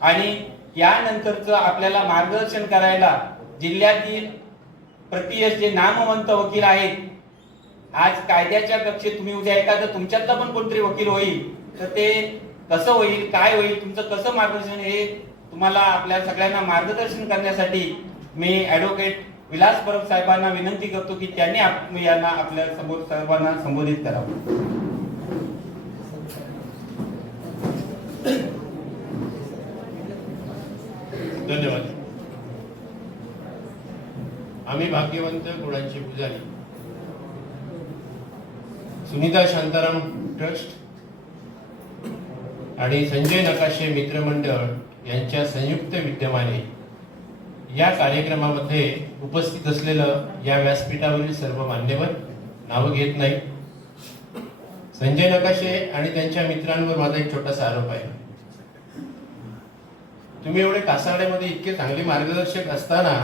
आणि यानंतरचं आपल्याला मार्गदर्शन करायला जिल्ह्यातील प्रतियश जे नामवंत वकील आहेत आज कायद्याच्या कक्षेत तुम्ही उद्या एखादं तुमच्यातला पण कोणतरी वकील होईल तर ते कसं होईल काय होईल तुमचं कसं मार्गदर्शन हे तुम्हाला आपल्या सगळ्यांना मार्गदर्शन करण्यासाठी मी ऍडव्होकेट विलास परब साहेबांना विनंती करतो की त्यांनी आप- यांना आपल्यासमोर सर्वांना संबोधित करावं धन्यवाद आम्ही भाग्यवंत गुणांचे पुजारी. सुनीता शांताराम ट्रस्ट आणि संजय नकाशे मित्रमंडळ यांच्या संयुक्त विद्यमाने या कार्यक्रमामध्ये उपस्थित असलेलं या व्यासपीठावरील सर्व मान्यवर नावं घेत नाही संजय नकाशे आणि त्यांच्या मित्रांवर माझा एक छोटासा आरोप आहे. तुम्ही एवढे कासाड्यामध्ये इतके चांगले मार्गदर्शक असताना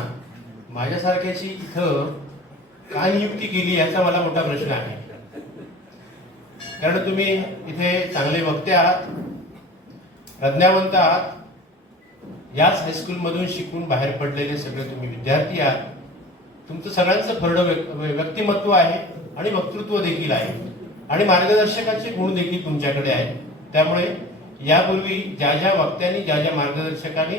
माझ्यासारख्याची इथं काय नियुक्ती केली याचा मला मोठा प्रश्न आहे. कारण तुम्ही इथे चांगले वक्ते आहात प्रज्ञावंत आहात याच हायस्कूलमधून शिकून बाहेर पडलेले सगळे तुम्ही विद्यार्थी आहात. तुमचं सगळ्यांचं फरड व्यक्तिमत्व आहे आणि वक्तृत्व देखील आहे. आणि मार्गदर्शकाचे गुण देखील तुमच्याकडे आहेत. त्यामुळे यापूर्वी ज्या ज्या वक्त्यांनी ज्या ज्या मार्गदर्शकांनी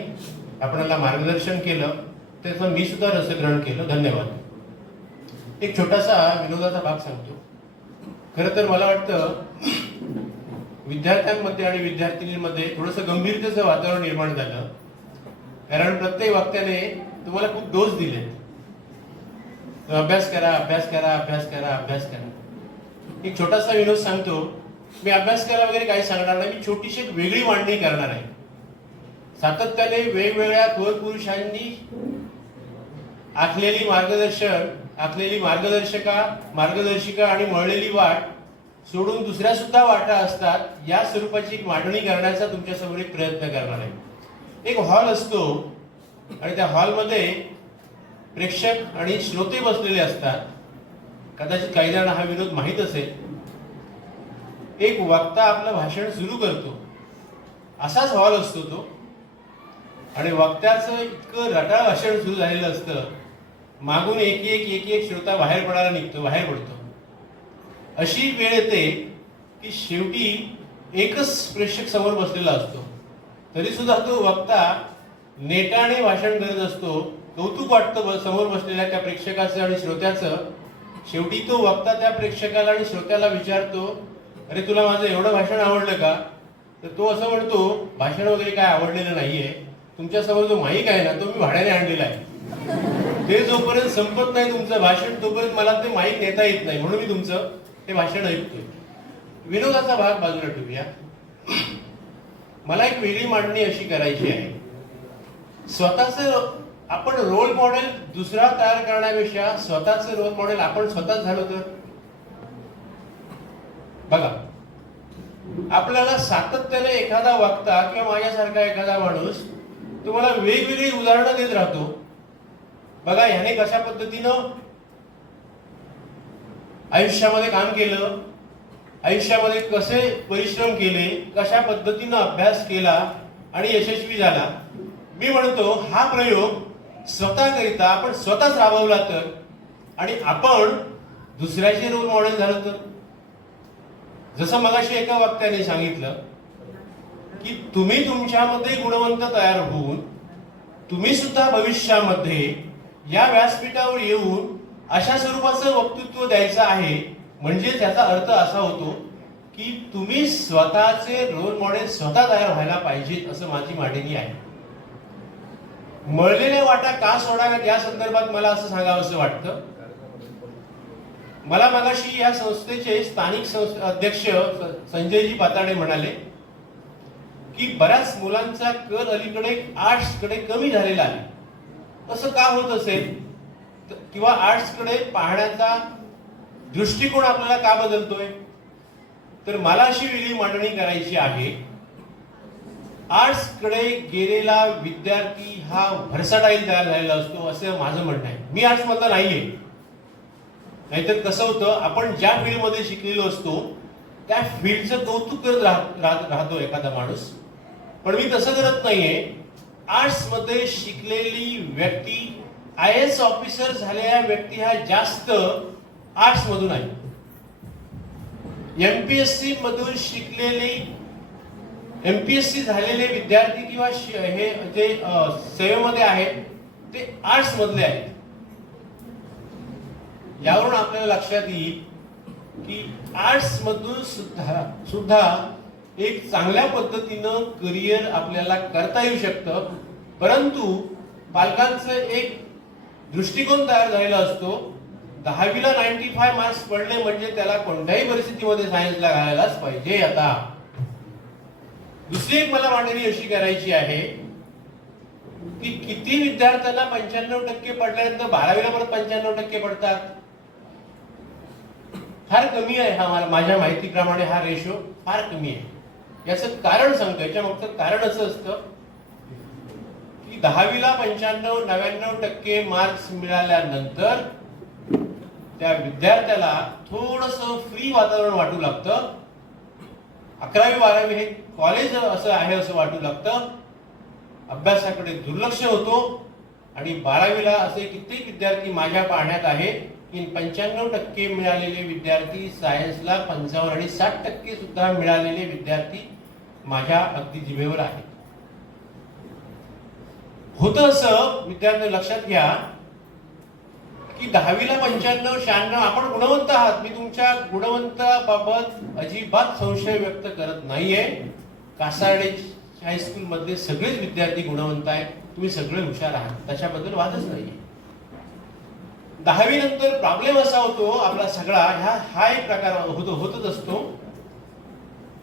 आपल्याला मार्गदर्शन केलं त्याचं मी सुद्धा रसग्रहण केलं. धन्यवाद. एक छोटासा विनोदाचा भाग सांगतो. खरं तर मला वाटतं विद्यार्थ्यांमध्ये आणि विद्यार्थिनींमध्ये थोडंसं गंभीरतेचं वातावरण निर्माण झालं. कारण प्रत्येक वाक्याने तुम्हाला खूप डोस दिले. अभ्यास करा अभ्यास करा अभ्यास करा अभ्यास करा. एक छोटासा विनोद सांगतो. मी अभ्यास करा वगैरे काही सांगणार नाही. मी छोटीशी एक वेगळी मांडणी करणार आहे. सातत्याने वेगवेगळ्या थोर पुरुषांनी आखलेली मार्गदर्शन आखलेली मार्गदर्शका मार्गदर्शिका आणि मळलेली वाट सोडून दुसऱ्या सुद्धा वाटा असतात या स्वरूपाची एक मांडणी करण्याचा तुमच्यासमोर एक प्रयत्न करणार आहे. एक हॉल असतो आणि त्या हॉलमध्ये प्रेक्षक आणि श्रोते बसलेले असतात. कदाचित काही जणांना हा विनोद माहीत असेल. एक वक्ता आपलं भाषण सुरू करतो. असाच हॉल असतो तो. आणि वक्त्याचं इतकं रटाळ भाषण सुरू झालेलं असतं. मागून एक एक एक एक श्रोता बाहेर पडायला निघतो बाहेर पडतो. अशी वेळ येते की शेवटी एकच प्रेक्षक समोर बसलेला असतो. तरी सुद्धा तो वक्ता नेटाने भाषण करत असतो कौतुक वाटतं समोर बसलेल्या त्या प्रेक्षकाचं आणि श्रोत्याचं. शेवटी तो वक्ता त्या प्रेक्षकाला आणि श्रोत्याला विचारतो अरे तुला माझं एवढं भाषण आवडलं का? तर तो असं म्हणतो भाषण वगैरे काय आवडलेलं नाहीये. तुमच्यासमोर जो माईक आहे ना तो मी भाड्याने आणलेला आहे. ते जोपर्यंत संपत नाही तुमचं भाषण तोपर्यंत मला ते माहीत नेता येत नाही. म्हणून मी तुमचं हे भाषण ऐकतोय. विनोदाचा भाग बाजूला ठेवूया. मला एक वेगळी मांडणी अशी करायची आहे. स्वतःच आपण रोल मॉडेल दुसरा तयार करण्यापेक्षा स्वतःच रोल मॉडेल आपण स्वतःच झालो तर? बघा. आपल्याला सातत्याने एखादा वक्ता किंवा माझ्यासारखा एखादा माणूस तुम्हाला वेगवेगळी उदाहरणं देत राहतो. बघा ह्याने कशा पद्धतीनं आयुष्यामध्ये काम केलं आयुष्यामध्ये कसे परिश्रम केले कशा पद्धतीनं अभ्यास केला आणि यशस्वी झाला. मी म्हणतो हा प्रयोग स्वतःकरिता आपण स्वतःच राबवला तर आणि आपण दुसऱ्याचे रोल मॉडेल झालं तर. जसं मगाशी एका वक्त्याने सांगितलं की तुम्ही तुमच्यामध्ये गुणवंत तयार होऊन तुम्ही सुद्धा भविष्यामध्ये या व्यासपीठावर येऊन अशा स्वरूपाचं वक्तृत्व द्यायचं आहे म्हणजे त्याचा अर्थ असा होतो की तुम्ही स्वतःचे रोल मॉडेल स्वतः तयार व्हायला पाहिजेत असं माझी मांडणी आहे. मळलेल्या वाटा का सोडाव्यात या संदर्भात मला असं सांगावं असं वाटतं. मला मगाशी या संस्थेचे स्थानिक अध्यक्ष संजयजी पाताडे म्हणाले की बऱ्याच मुलांचा कल अलीकडे आर्ट्सकडे कमी झालेला आहे. असं का होत असेल? किंवा आर्ट्सकडे पाहण्याचा दृष्टिकोन आपल्याला का बदलतोय? तर मला अशी वेगळी मांडणी करायची आहे. आर्ट्सकडे गेलेला विद्यार्थी हा व्हर्सटाईल तयार झालेला असतो असं माझं म्हणणं आहे. मी आर्ट्स मधला नाहीये. नाहीतर कसं होतं आपण ज्या फील्डमध्ये शिकलेलो असतो त्या फील्डचं कौतुक करत राह- राह- राहतो एखादा माणूस. पण मी तसं करत नाहीये. आर्ट्समध्ये शिकलेली व्यक्ती आय एस ऑफिसर झालेल्या व्यक्ती हा जास्त आर्ट्स मधून आहे. एमपीएससी मधून शिकलेली एमपीएससी झालेले विद्यार्थी किंवा हे जे सेवेमध्ये आहेत ते आर्ट्स मधले आहेत. यावरून आपल्याला लक्षात येईल की आर्ट्स मधून सुद्धा सुद्धा एक चांगल्या पद्धतीनं करिअर आपल्याला करता येऊ शकतं. परंतु पालकांचं एक दृष्टिकोन तयार झालेला असतो. दहावीला नाईन्टी फाय मार्क्स पडले म्हणजे त्याला कोणत्याही परिस्थितीमध्ये सायन्सला घालायलाच पाहिजे आता. दुसरी एक मला मांडणी अशी करायची आहे की किती विद्यार्थ्यांना पंच्याण्णव टक्के पडल्यानंतर बारावीला परत पंच्याण्णव टक्के पडतात? फार कमी आहे हा माझ्या माहितीप्रमाणे हा रेशो फार कमी आहे. याचं कारण सांगतो याच्या मागचं कारण असं असतं की दहावीला पंच्याण्णव नव्याण्णव टक्के मार्क्स मिळाल्यानंतर त्या विद्यार्थ्याला थोडस फ्री वातावरण वाटू लागतं. अकरावी बारावी हे कॉलेज असं आहे असं वाटू लागतं. अभ्यासाकडे दुर्लक्ष होतो आणि बारावीला असे कित्येक विद्यार्थी माझ्या पाहण्यात आहे की पंच्याण्णव टक्के मिळालेले विद्यार्थी सायन्सला पंचावन्न आणि साठ टक्के सुद्धा मिळालेले विद्यार्थी माझ्या अगदी जिभेवर आहे. होतं असं विद्यार्थी लक्षात घ्या की दहावीला पंच्याण्णव शहाण्णव आपण गुणवंत आहात. मी तुमच्या गुणवंताबाबत अजिबात संशय व्यक्त करत नाहीये. कासार्डे हायस्कूल मधले सगळेच विद्यार्थी गुणवंत आहेत. तुम्ही सगळे हुशार आहात. त्याच्याबद्दल वादच नाहीये. दहावी नंतर प्रॉब्लेम असा होतो आपला सगळा ह्या हा एक प्रकार होतो होतच असतो.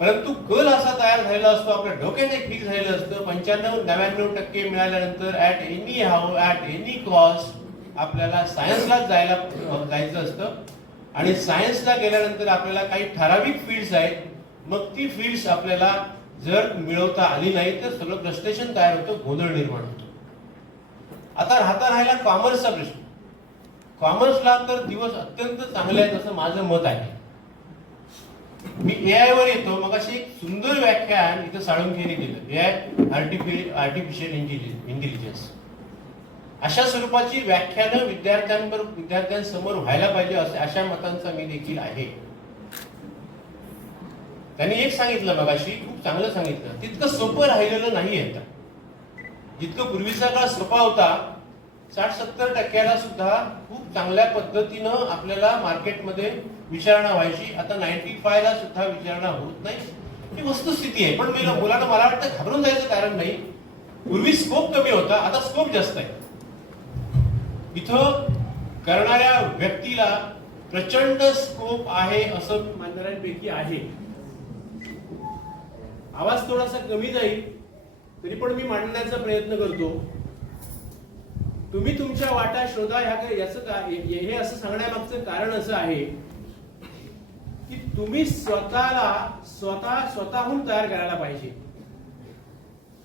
परंतु कल असा तयार झालेला असतो आपल्या डोक्यात एक फिक्स झालेलं असतं. पंच्याण्णव नव्याण्णव टक्के मिळाल्यानंतर at any how at any cost आपल्याला सायन्सलाच जायला जायचं असतं. आणि सायन्सला गेल्यानंतर आपल्याला काही ठराविक फील्ड्स आहेत. मग ती फील्ड्स आपल्याला जर मिळवता आली नाही तर सगळं फ्रस्ट्रेशन तयार होतं गोंधळ निर्माण होतो. आता राहता राहिला कॉमर्सचा प्रश्न. कॉमर्सला तर दिवस अत्यंत चांगले आहेत असं माझं मत आहे. मी एआय वर येतो मग अशी एक सुंदर व्याख्यान इथं साळुंखेने दिलं एआय आर्टिफिशियल इंटेलिजन्स अशा स्वरूपाची व्याख्यानं विद्यार्थ्यांवर विद्यार्थ्यांसमोर व्हायला पाहिजे असे अशा मतांचा मी देखील आहे. त्यांनी एक सांगितलं मगाशी खूप चांगलं सांगितलं. तितकं सोपं राहिलेलं नाही आता. जितकं पूर्वीचा काळ सोपा होता साठ सत्तर टक्क्याला सुद्धा खूप चांगल्या पद्धतीनं आपल्याला मार्केटमध्ये विचारणा व्हायची. आता नाईन्टी ला सुद्धा विचारणा होत नाही. ही वस्तुस्थिती आहे. पण मी मुलांना मला वाटतं घाबरून जायचं कारण नाही. पूर्वी स्कोप कमी होता. आता स्कोप जास्त आहे. इथं करणाऱ्या व्यक्तीला प्रचंड स्कोप आहे असं मानणाऱ्यांपैकी आहे. आवाज थोडासा कमी जाईल. तरी पण मी मांडण्याचा प्रयत्न करतो. तुम्ही तुमच्या वाटा शोधा ह्या याचं हे हे असं सांगण्यामागचं कारण असं आहे की तुम्ही स्वतःला स्वतः स्वतःहून तयार करायला पाहिजे.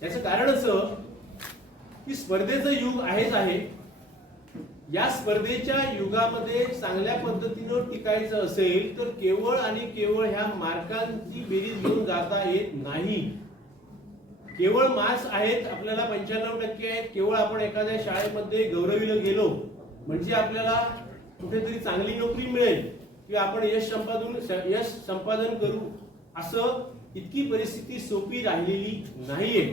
याचं कारण असं की स्पर्धेचं युग आहेच आहे. या स्पर्धेच्या युगामध्ये चांगल्या पद्धतीनं टिकायचं असेल तर केवळ आणि केवळ ह्या मार्कांची बेरीज घेऊन जाता येत नाही. केवळ मार्क्स आहेत आपल्याला पंच्याण्णव टक्के आहेत केवळ आपण एखाद्या शाळेमध्ये गौरविलं गेलो म्हणजे आपल्याला कुठेतरी चांगली नोकरी मिळेल किंवा आपण यश संपादन यश संपादन करू असं इतकी परिस्थिती सोपी राहिलेली नाहीये.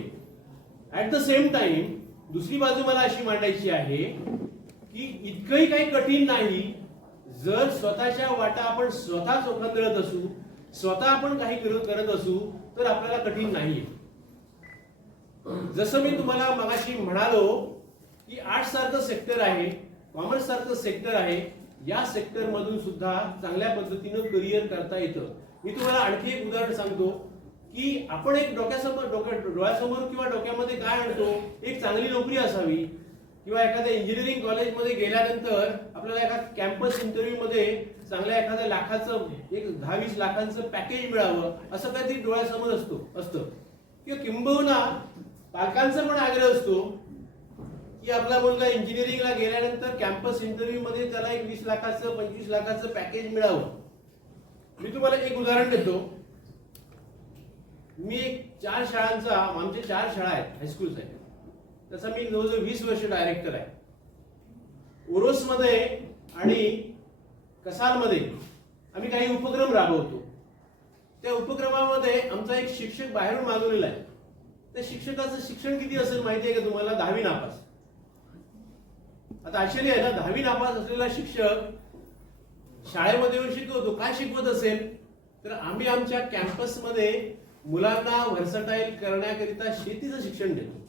ऍट द सेम टाइम दुसरी बाजू मला अशी मांडायची आहे की इतकंही काही कठीण नाही जर स्वतःच्या वाटा आपण स्वतः चोखंदळत असू स्वतः आपण काही करत असू तर आपल्याला कठीण नाहीये. जसं मी तुम्हाला मगाशी म्हणालो की आर्ट्स सारखं सेक्टर आहे कॉमर्स सारखं सेक्टर आहे या सेक्टर मधून सुद्धा चांगल्या पद्धतीनं करिअर करता येतं. मी तुम्हाला आणखी एक उदाहरण सांगतो की आपण एक डोक्यासमोर डोक्या डोळ्यासमोर किंवा डोक्यामध्ये काय आणतो एक चांगली नोकरी असावी किंवा एखाद्या इंजिनिअरिंग कॉलेजमध्ये गेल्यानंतर आपल्याला एका कॅम्पस इंटरव्ह्यू मध्ये चांगल्या एखाद्या लाखाचं एक दहा वीस लाखांचं पॅकेज मिळावं असं काहीतरी डोळ्यासमोर असतो असतं. किंवा किंबहुना पालकांचा पण आग्रह असतो की आपला मुलगा इंजिनिअरिंगला गेल्यानंतर कॅम्पस इंटरव्ह्यू मध्ये त्याला एक वीस लाखाचं पंचवीस लाखाचं पॅकेज मिळावं. मी तुम्हाला एक उदाहरण देतो. मी एक चार शाळांचा आमचे चार शाळा आहेत हायस्कूल आहेत त्याचा मी जवळजवळ वीस वर्ष डायरेक्टर आहे. ओरोसमध्ये आणि कसालमध्ये आम्ही काही उपक्रम राबवतो. त्या उपक्रमामध्ये आमचा एक शिक्षक बाहेरून मागवलेला आहे. तर शिक्षकाचं शिक्षण किती असेल माहिती आहे का तुम्हाला? दहावी नापास. आता आश्चर्य आहे ना दहावी नापास असलेला शिक्षक शाळेमध्ये येऊन शिकवतो. काय शिकवत असेल? तर आम्ही आमच्या कॅम्पसमध्ये मुलांना व्हर्सटाईल करण्याकरिता शेतीचं शिक्षण देतो.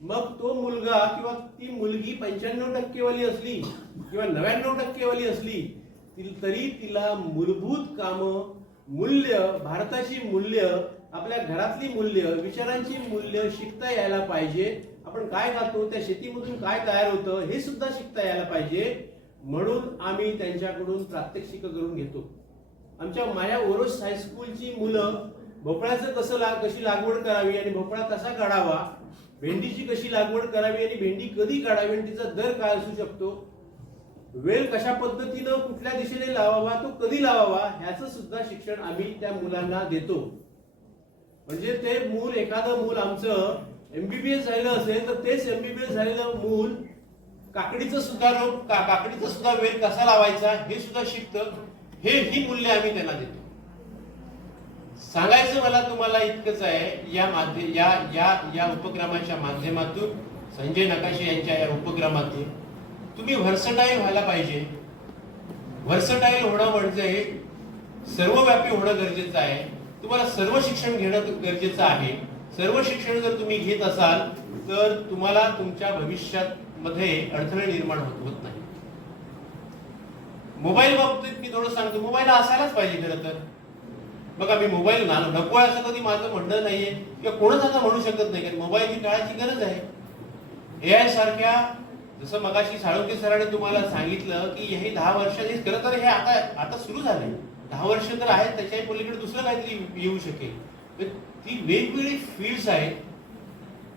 मग तो मुलगा किंवा ती मुलगी पंच्याण्णव टक्केवाली असली किंवा नव्याण्णव टक्केवाली असली ती- तरी तिला मूलभूत कामं मूल्य भारताची मूल्य आपल्या घरातली मूल्य विचारांची मूल्य शिकता यायला पाहिजे. आपण काय खातो त्या शेतीमधून काय तयार होतं हे सुद्धा शिकता यायला पाहिजे. म्हणून आम्ही त्यांच्याकडून प्रात्यक्षिक करून घेतो. आमच्या माया ओरोस हायस्कूलची मुलं भोपळ्याचं कसं लाग कशी लागवड करावी आणि भोपळा कसा काढावा? भेंडीची कशी लागवड करावी आणि भेंडी कधी काढावी आणि तिचा दर काय असू शकतो? वेल कशा पद्धतीनं कुठल्या दिशेने लावावा तो कधी लावावा ह्याचं सुद्धा शिक्षण आम्ही त्या मुलांना देतो. म्हणजे ते मूल एखादं मूल आमचं एमबीबीएस झालेलं असेल तर तेच एमबीबीएस झालेलं मूल काकडीचं सुद्धा रोप का काकडीचा सुद्धा वेल कसा लावायचा हे सुद्धा शिकतं. हे ही मूल्य आम्ही त्यांना देतो. सांगायचं मला तुम्हाला इतकंच आहे या माध्य या या या उपक्रमाच्या माध्यमातून संजय नकाशे यांच्या या उपक्रमातून तुम्ही व्हर्सटाईल व्हायला पाहिजे. व्हर्सटाईल होणं म्हणजे सर्वव्यापी होणं गरजेचं आहे. तुम्हाला सर्व शिक्षण घेणं गरजेचं आहे. सर्व शिक्षण जर तुम्ही घेत असाल तर तुम्हाला तुमच्या भविष्यात मध्ये अडथळे निर्माण होत होत नाही मोबाईल बाबतीत मी थोडं सांगतो मोबाईल असायलाच पाहिजे खरं तर. बघा मी मोबाईल ना नको असं कधी माझं म्हणणं नाहीये किंवा कोणच आता म्हणू शकत नाही कारण मोबाईल ही काळाची गरज आहे. ए आय सारख्या जसं मगाशी साळुंके सरांनी तुम्हाला सांगितलं की हे दहा वर्षाची खरं तर हे आता आता सुरू झाले दहा वर्ष तर आहेत त्याच्याही पलीकडे दुसरं काहीतरी येऊ शकेल. तर ती वेगवेगळी फील्ड्स आहेत.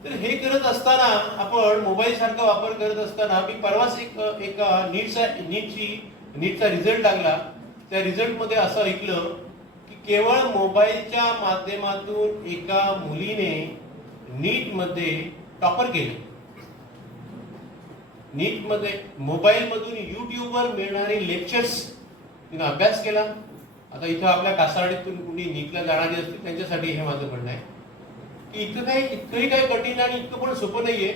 तर हे करत असताना आपण मोबाईल सारखा वापर करत असताना मी परवाच एक एक नीटचा नीटची नीटचा रिझल्ट लागला त्या रिझल्टमध्ये असं ऐकलं की केवळ मोबाईलच्या माध्यमातून एका मुलीने नीटमध्ये टॉपर केले. नीटमध्ये मोबाईलमधून यूट्यूबवर युट्यूबवर मिळणारे लेक्चर्स तिने अभ्यास केला. आता इथं आपल्या कासारडीतून कुणी नीटला जाणारी असतील त्यांच्यासाठी हे माझं म्हणणं आहे. की इतकं काही इतकंही काही कठीण आणि इतकं पण सोपं नाहीये.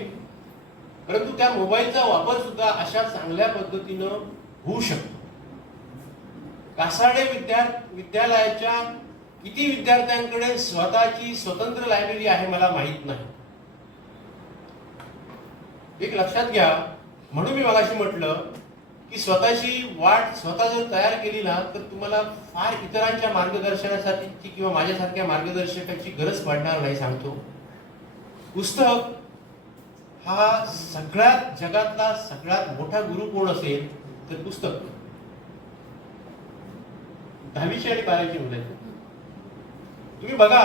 परंतु त्या मोबाईलचा वापर सुद्धा अशा चांगल्या पद्धतीनं होऊ शकतो. कासाडे विद्या विद्यालयाच्या किती विद्यार्थ्यांकडे स्वतःची स्वतंत्र लायब्ररी आहे मला माहीत नाही. एक लक्षात घ्या म्हणून मी मगाशी म्हटलं की स्वतःची वाट स्वतः जर तयार केली ना तर तुम्हाला फार इतरांच्या मार्गदर्शनासाठी किंवा माझ्यासारख्या मार्गदर्शकाची गरज पडणार नाही सांगतो. पुस्तक हा सगळ्यात जगातला सगळ्यात मोठा गुरु कोण असेल तर पुस्तक. दहावीची आणि बारावीची मुलं. तुम्ही बघा.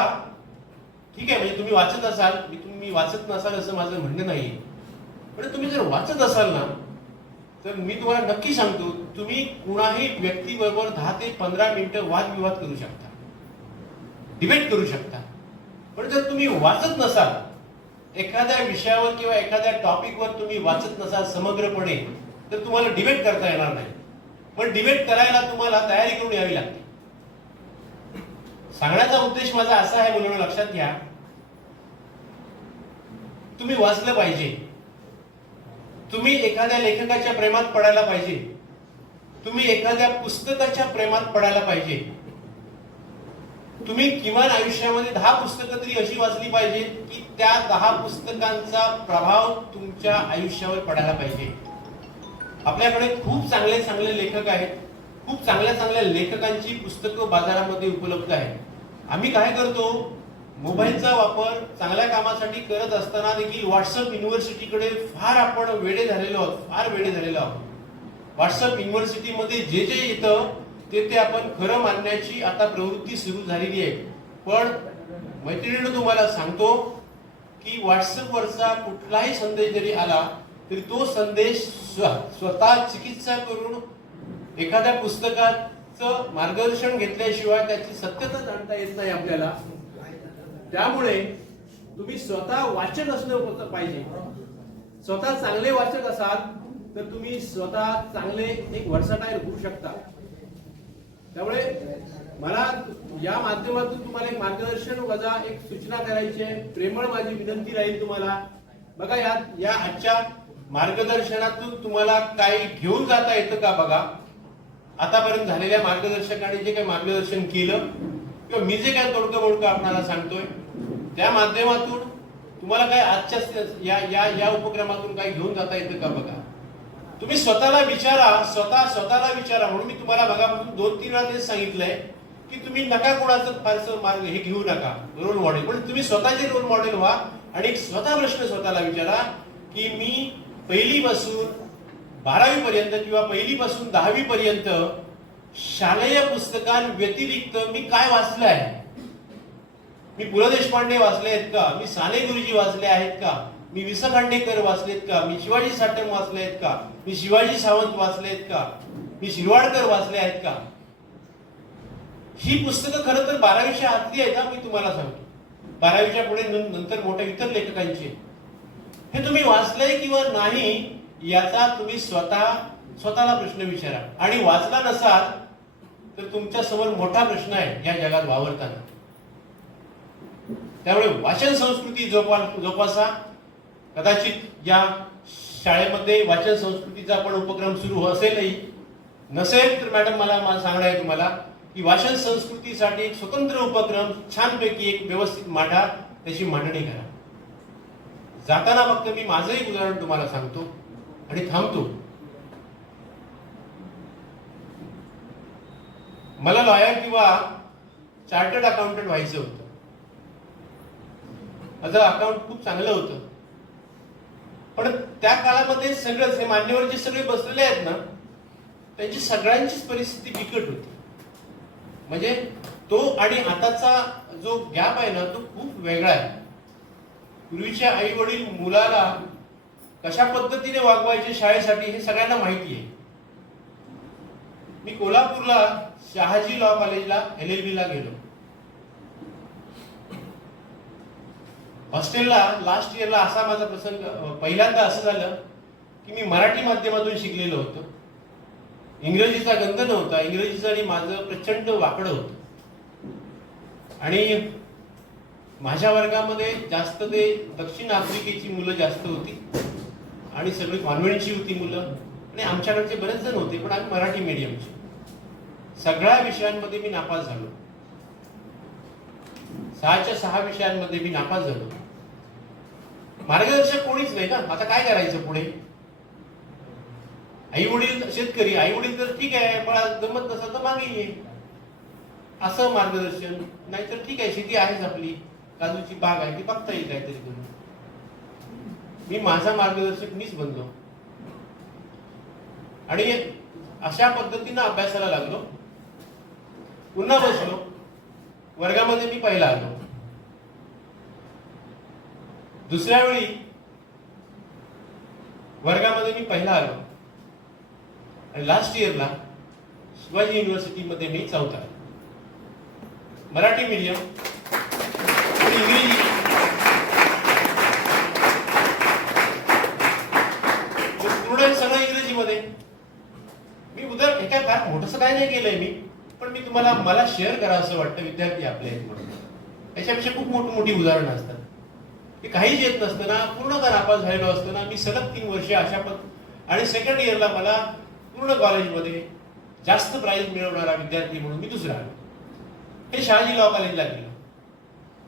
ठीक आहे म्हणजे तुम्ही वाचत असाल. मी तुम्ही वाचत नसाल असं माझं म्हणणं नाही पण तुम्ही जर वाचत असाल ना तर मी तुम्हाला नक्की सांगतो तुम्ही कुणाही व्यक्तीबरोबर दहा ते पंधरा मिनिटं वादविवाद करू शकता. डिबेट करू शकता. पण जर तुम्ही वाचत नसाल एखाद्या विषयावर किंवा एखाद्या टॉपिकवर तुम्ही वाचत नसाल समग्रपणे तर तुम्हाला डिबेट करता येणार नाही. पण डिबेट करायला तुम्हाला तयारी करून यावी लागते. सांगण्याचा उद्देश माझा असा आहे म्हणून लक्षात घ्या. तुम्ही वाचलं पाहिजे. तुम्ही एखाद्या लेखकाच्या प्रेमात पडायला पाहिजे. तुम्ही एखाद्या पुस्तकाच्या प्रेमात पडायला पाहिजे. तुम्ही किमान आयुष्यामध्ये दहा पुस्तकं तरी अशी वाचली पाहिजे की त्या दहा पुस्तकांचा प्रभाव तुमच्या आयुष्यावर पडायला पाहिजे. आपल्याकडे खूप चांगले चांगले लेखक आहेत. खूप चांगल्या चांगल्या लेखकांची पुस्तकं बाजारामध्ये उपलब्ध आहेत. आम्ही काय करतो? मोबाईलचा वापर चांगल्या कामासाठी करत असताना देखील व्हॉट्सअप युनिव्हर्सिटीकडे फार आपण वेळे झालेलो आहोत फार वेडे झालेलो आहोत. व्हॉट्सअप युनिव्हर्सिटीमध्ये जे जे येतं ते ते आपण खरं मानण्याची आता प्रवृत्ती सुरू झालेली आहे. पण मैत्रिणीनं तुम्हाला सांगतो की व्हॉट्सअपवरचा कुठलाही संदेश जरी आला तरी तो संदेश स्व- स्वतः चिकित्सा करून एखाद्या पुस्तकाचं मार्गदर्शन घेतल्याशिवाय त्याची सत्यता जाणता येत नाही आपल्याला. त्यामुळे तुम्ही स्वतः वाचक असणं पाहिजे. स्वतः चांगले वाचक असाल तर तुम्ही स्वतः चांगले एक वर्सटाईल होऊ शकता. त्यामुळे मला या माध्यमातून तुम्हाला एक मार्गदर्शन वजा एक सूचना करायची आहे. प्रेमळ माझी विनंती राहील तुम्हाला. बघा या या आजच्या मार्गदर्शनातून तुम्हाला काही घेऊन जाता येतं का बघा? आतापर्यंत झालेल्या मार्गदर्शकाने जे काही मार्गदर्शन केलं किंवा मी जे काय तोडकं मोडकं आपणाला सांगतोय त्या माध्यमातून तुम्हाला काय आजच्या या या या उपक्रमातून काही घेऊन जाता येतं का बघा? तुम्ही स्वतःला विचारा स्वतः स्वतःला विचारा. म्हणून मी तुम्हाला बघापासून दोन तीन वेळा तेच सांगितलंय की तुम्ही नका कोणाचं फारसं मार्ग हे घेऊ नका रोल मॉडेल पण तुम्ही स्वतःचे रोल मॉडेल व्हा आणि एक स्वतः प्रश्न स्वतःला विचारा की मी पहिलीपासून बारावी पर्यंत किंवा पहिलीपासून दहावी पर्यंत शालेय पुस्तकांव्यतिरिक्त मी काय वाचलं आहे मी पु ल देशपांडे वाचले आहेत का? मी साने गुरुजी वाचले आहेत का? मी वि स खांडेकर वाचलेत का? मी शिवाजी साटम वाचले आहेत का? मी शिवाजी सावंत वाचले आहेत का? मी शिरवाडकर वाचले आहेत का? ही पुस्तकं खरं तर बारावीच्या आतली आहेत मी तुम्हाला सांगतो. बारावीच्या पुढे नंतर मोठ्या इतर लेखकांची हे तुम्ही वाचलंय किंवा नाही याचा तुम्ही स्वतः स्वतःला प्रश्न विचारा. आणि वाचला नसाल तर तुमच्यासमोर मोठा प्रश्न आहे या जगात वावरताना. त्यामुळे वाचन संस्कृती जोपा जोपासा. कदाचित या शाळेमध्ये वाचन संस्कृतीचा पण उपक्रम सुरू असेलही. नसेल तर मॅडम मला सांगणार सांगणं आहे तुम्हाला की वाचन संस्कृतीसाठी एक स्वतंत्र उपक्रम छानपैकी एक व्यवस्थित मांडा त्याची मांडणी करा. जाताना फक्त मी माझं एक उदाहरण तुम्हाला सांगतो आणि थांबतो. मला लॉयर किंवा चार्टर्ड अकाउंटंट व्हायचं होतं. माझं अकाउंट खूप चांगलं होतं. पण त्या काळामध्ये सगळंच हे मान्यवर जे सगळे बसलेले आहेत ना त्यांची सगळ्यांचीच परिस्थिती बिकट होती. म्हणजे तो आणि आताचा जो गॅप आहे ना तो खूप वेगळा आहे. पूर्वीचे आई वडील मुलाला कशा पद्धतीने वागवायचे शाळेसाठी हे सगळ्यांना माहिती आहे. मी कोल्हापूरला शहाजी लॉ कॉलेजला एल एल ला गेलो. हॉस्टेलला लास्ट इयरला असा माझा प्रसंग पहिल्यांदा असं झालं की मी मराठी माध्यमातून शिकलेलो होतो. इंग्रजीचा गंध नव्हता इंग्रजीचं आणि माझं प्रचंड वाकडं होतं. आणि माझ्या वर्गामध्ये जास्त ते दक्षिण आफ्रिकेची मुलं जास्त होती आणि सगळी कॉन्व्हेंटची होती मुलं आणि आमच्याकडचे बरेच जण होते पण आम्ही मराठी मीडियमचे सगळ्या विषयांमध्ये मी नापास झालो. सहाच्या सहा विषयांमध्ये मी नापास झालो. मार्गदर्शक कोणीच नाही ना आता काय करायचं पुढे? आई वडील शेतकरी आई वडील तर ठीक आहे मला जमत नसलं तर मागे ये असं मार्गदर्शन नाहीतर ठीक आहे शेती आहेच आपली. काजूची बाग आहे ती बघता येईल काहीतरी करून. मी माझा मार्गदर्शक मीच बनलो. आणि अशा पद्धतीनं अभ्यासाला लागलो. पुन्हा बसलो. वर्गामध्ये मी पहिला आलो. दुसऱ्या वेळी वर्गामध्ये मी पहिला आलो. आणि लास्ट इयरला शिवाजी युनिव्हर्सिटीमध्ये मी चौथा आलो. मराठी मीडियम आणि इंग्रजी. पूर्ण सगळं इंग्रजीमध्ये. मी उदर हे काय फार मोठंसं काय नाही केलंय मी पण मी तुम्हाला मला शेअर करा असं वाटतं विद्यार्थी आपले आहेत म्हणून. त्याच्यापेक्षा खूप मोठी मोठी उदाहरणं असतात. ते काहीच येत नसताना पूर्णतः नापास झालेलो असताना मी सलग तीन वर्षे अशा पद आणि सेकंड इयरला मला पूर्ण कॉलेजमध्ये जास्त प्राईज मिळवणारा विद्यार्थी म्हणून मी दुसरा आलो. हे शहाजी लॉ कॉलेजला गेलो.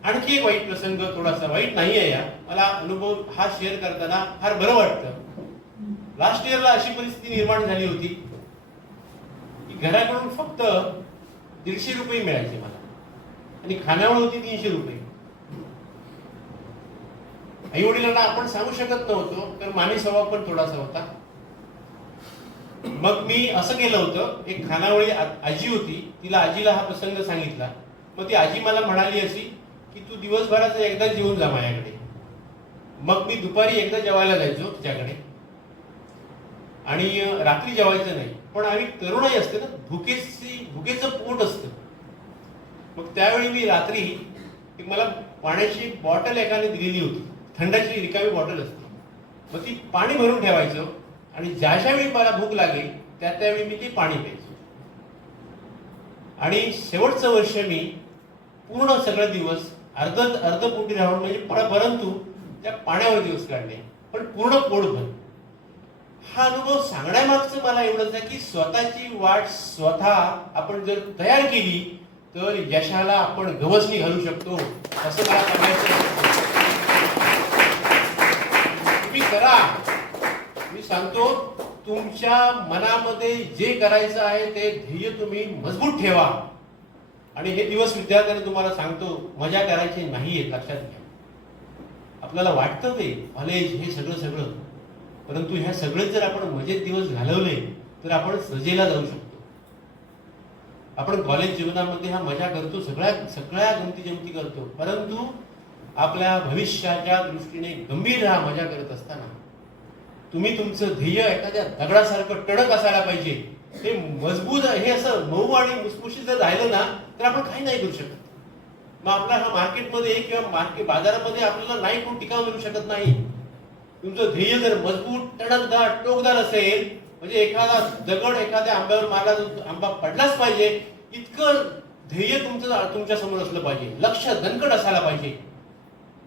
आणखी एक वाईट प्रसंग थोडासा वाईट नाही आहे या. मला अनुभव हा शेअर करताना फार बरं वाटतं. लास्ट इयरला अशी परिस्थिती निर्माण झाली होती की घराकडून फक्त दीडशे रुपये मिळायचे मला. आणि खाण्यावर होती तीनशे रुपये. आई वडिलांना आपण सांगू शकत नव्हतो तर मानवी स्वभाव पण थोडासा होता. मग मी असं केलं होतं एक खानावळी आजी होती तिला आजीला हा प्रसंग सांगितला. मग ती आजी मला म्हणाली अशी की तू दिवसभराचं एकदा जेवून जा माझ्याकडे. मग मी दुपारी एकदा जेवायला जायचो तिच्याकडे. आणि रात्री जेवायचं नाही पण आम्ही तरुणाई असते ना भुकेची भुकेचं पोट असतं. मग त्यावेळी मी रात्री मला पाण्याची बॉटल एकाने दिलेली होती. थंडाची रिकामी बॉटल असते. मग ती पाणी भरून ठेवायचं आणि ज्या ज्या वेळी मला भूक लागेल त्या त्यावेळी मी ती पाणी प्यायचो. आणि शेवटचं वर्ष मी पूर्ण सगळे दिवस अर्ध अर्ध पोटी राहून म्हणजे परंतु त्या पाण्यावर दिवस काढले पण पूर्ण पोटभर हा अनुभव सांगण्यामागचं मला एवढंच आहे की स्वतःची वाट स्वतः आपण जर तयार केली तर यशाला आपण गवसणी घालू शकतो असं मला सांगायचं आहे. तुम्ही करा मी सांगतो तुमच्या मनामध्ये जे करायचं आहे ते ध्येय तुम्ही मजबूत ठेवा. आणि हे दिवस विद्यार्थ्यांनी तुम्हाला सांगतो मजा करायची नाहीये लक्षात घ्या. आपल्याला वाटतं ते कॉलेज हे सगळं सगळं. परंतु ह्या सगळे जर आपण मजेत दिवस घालवले तर आपण सजेला जाऊ शकतो. आपण कॉलेज जीवनामध्ये हा मजा करतो सगळ्या सगळ्या गमती जमती करतो. परंतु आपल्या भविष्याच्या दृष्टीने गंभीर हा मजा करत असताना तुम्ही तुमचं ध्येय एखाद्या दगडासारखं टडक असायला पाहिजे. हे मजबूत हे असं मऊ आणि मुसमुशी जर राहिलं ना तर आपण काही नाही करू शकत. मग आपला हा मार्केटमध्ये किंवा मार्केट बाजारामध्ये आपल्याला नाही कोण टिकाव मिळू शकत नाही. तुमचं ध्येय जर मजबूत टडकदार टोकदार असेल म्हणजे एखादा दगड एखाद्या आंब्यावर मारला आंबा पडलाच पाहिजे इतकं ध्येय तुमचं तुमच्यासमोर असलं पाहिजे. लक्ष दणकट असायला पाहिजे.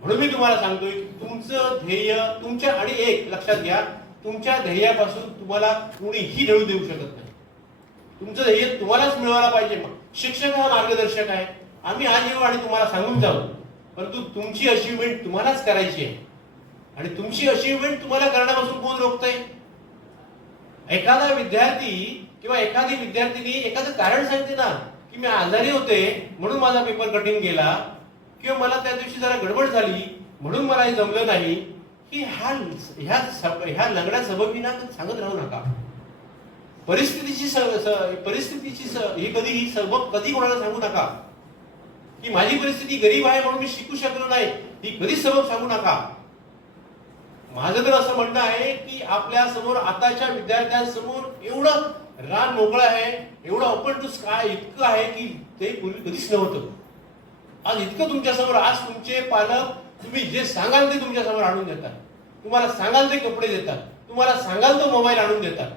म्हणून मी तुम्हाला सांगतोय की तुमचं ध्येय तुमच्या आणि एक लक्षात घ्या तुमच्या ध्येयापासून तुम्हाला कुणीही मिळू देऊ शकत नाही. तुमचं ध्येय तुम्हालाच मिळवायला पाहिजे. शिक्षक हा मार्गदर्शक आहे. आम्ही आज येऊ आणि तुम्हाला सांगून जाऊ. परंतु तुमची अचिव्हमेंट तुम्हालाच करायची आहे. आणि तुमची अचिव्हमेंट तुम्हाला करण्यापासून कोण रोखतंय? एखादा विद्यार्थी किंवा एखादी विद्यार्थिनी एखादं कारण सांगते ना की मी आजारी होते म्हणून माझा पेपर कठीण गेला. किंवा मला त्या दिवशी जरा गडबड झाली म्हणून मला हे जमलं नाही की ह्या ह्या सब- ह्या लंगड्या सबबीना सांगत राहू नका. परिस्थितीची परिस्थितीची ही कधी ही सबब कधी कोणाला सांगू नका. की माझी परिस्थिती गरीब आहे म्हणून मी शिकू शकलो नाही ही कधीच सबब सांगू नका. माझं तर असं म्हणणं आहे की आपल्यासमोर आताच्या विद्यार्थ्यांसमोर एवढं रान मोकळं आहे एवढं ओपन टू स्काय इतकं आहे की ते पूर्वी कधीच नव्हतं. आज इतकं तुमच्यासमोर आज तुमचे पालक तुम्ही जे सांगाल ते तुमच्यासमोर आणून देतात. तुम्हाला सांगाल ते कपडे देतात. तुम्हाला सांगाल तो मोबाईल आणून देतात.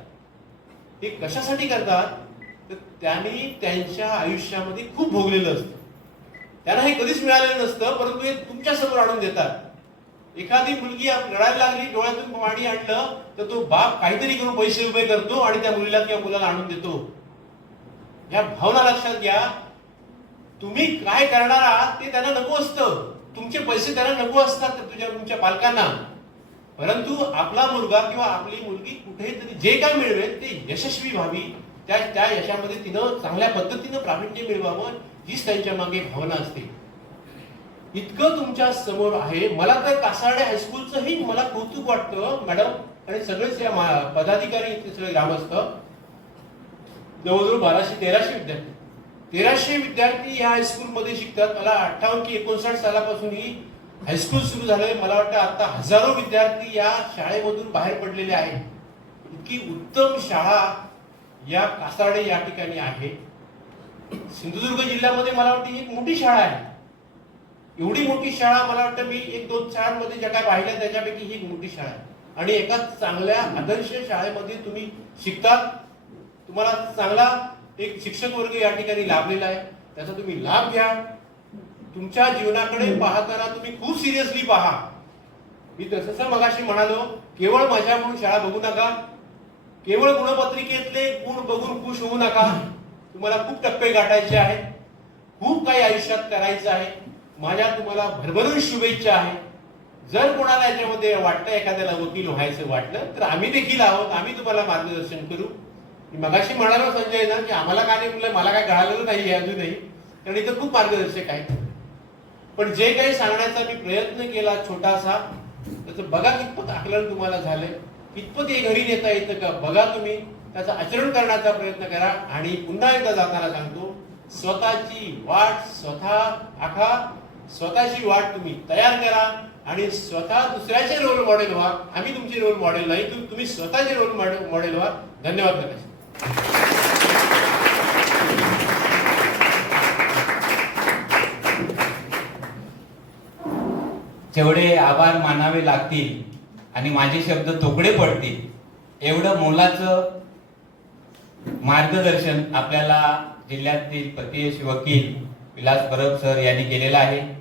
हे कशासाठी करतात? तर त्यांनी त्यांच्या आयुष्यामध्ये खूप भोगलेलं असतं. त्यांना हे कधीच मिळालेलं नसतं परंतु हे तुमच्यासमोर आणून देतात. एखादी मुलगी लढायला लागली डोळ्यातून पाणी आणलं तर तो बाप काहीतरी करून पैसे उभे करतो आणि त्या मुलीला किंवा मुलाला आणून देतो. या भावना लक्षात घ्या. तुम्ही काय करणार आहात ते त्यांना नको असतं. तुमचे पैसे त्यांना नको असतात तुझ्या तुमच्या पालकांना. परंतु आपला मुलगा किंवा आपली मुलगी कुठेतरी जे काय मिळवेल ते यशस्वी व्हावी. त्या त्या यशामध्ये तिनं चांगल्या पद्धतीनं प्रावीण्य मिळवावं हीच त्यांच्या मागे भावना असते. इतकं तुमच्यासमोर आहे. मला तर कासार्डे हायस्कूलचंही मला कौतुक वाटतं मॅडम. आणि सगळेच या पदाधिकारी सगळे ग्रामस्थ. जवळजवळ बाराशे तेराशे विद्यार्थी. तेराशे विद्यार्थी या हायस्कूलमध्ये शिकतात. मला अठ्ठावन्न की एकोणसाठ सालापासून ही हायस्कूल सुरू झालंय. मला वाटतं आता हजारो विद्यार्थी या शाळेमधून बाहेर पडलेले आहेत. इतकी उत्तम शाळा या कासार्डे या ठिकाणी आहे. सिंधुदुर्ग जिल्ह्यामध्ये मला वाटतं ही एक मोठी शाळा आहे. एवढी मोठी शाळा मला वाटतं मी एक दोन शाळांमध्ये ज्या काय पाहिल्या त्याच्यापैकी ही मोठी शाळा आहे. आणि एका चांगल्या आदर्श शाळेमध्ये तुम्ही शिकतात. तुम्हाला चांगला एक शिक्षक वर्ग या ठिकाणी लाभलेला आहे. त्याचा तुम्ही लाभ घ्या. तुमच्या जीवनाकडे पाहताना तुम्ही खूप सिरियसली पहा. मी तसं मगाशी म्हणालो केवळ माझ्या म्हणून शाळा बघू नका. केवळ गुणपत्रिकेतले गुण बघून खुश होऊ नका. तुम्हाला खूप टप्पे गाठायचे आहेत. खूप काही आयुष्यात करायचं आहे. माझ्या तुम्हाला भरभरून शुभेच्छा आहे जर कोणाला याच्यामध्ये वाटतं एखाद्याला वकील व्हायचं वाटलं तर आम्ही देखील आहोत. आम्ही तुम्हाला मार्गदर्शन करू. मगाशी म्हणालो संजय ना की आम्हाला काय नाही मला काय कळालेलं नाही अजूनही. कारण इथं खूप मार्गदर्शक आहे. पण जे काही सांगण्याचा मी प्रयत्न केला छोटासा त्याचं बघा कितपत आकलन तुम्हाला झालंय. कितपत हे घरी नेता येतं का बघा तुम्ही. त्याचं आचरण करण्याचा प्रयत्न करा. आणि पुन्हा एकदा जाताना सांगतो स्वतःची वाट स्वतः आखा. स्वतःची वाट तुम्ही तयार करा. आणि स्वतः दुसऱ्याचे रोल मॉडेल व्हा. आम्ही तुमचे रोल मॉडेल नाही तुम्ही स्वतःचे रोल मॉडेल व्हा. धन्यवाद प्रकाश. जेवढे आभार मानावे लागतील आणि माझे शब्द तोकडे पडतील एवढं मोलाचं मार्गदर्शन आपल्याला जिल्ह्यातील प्रतियश वकील विलास परब सर यांनी केलेलं आहे.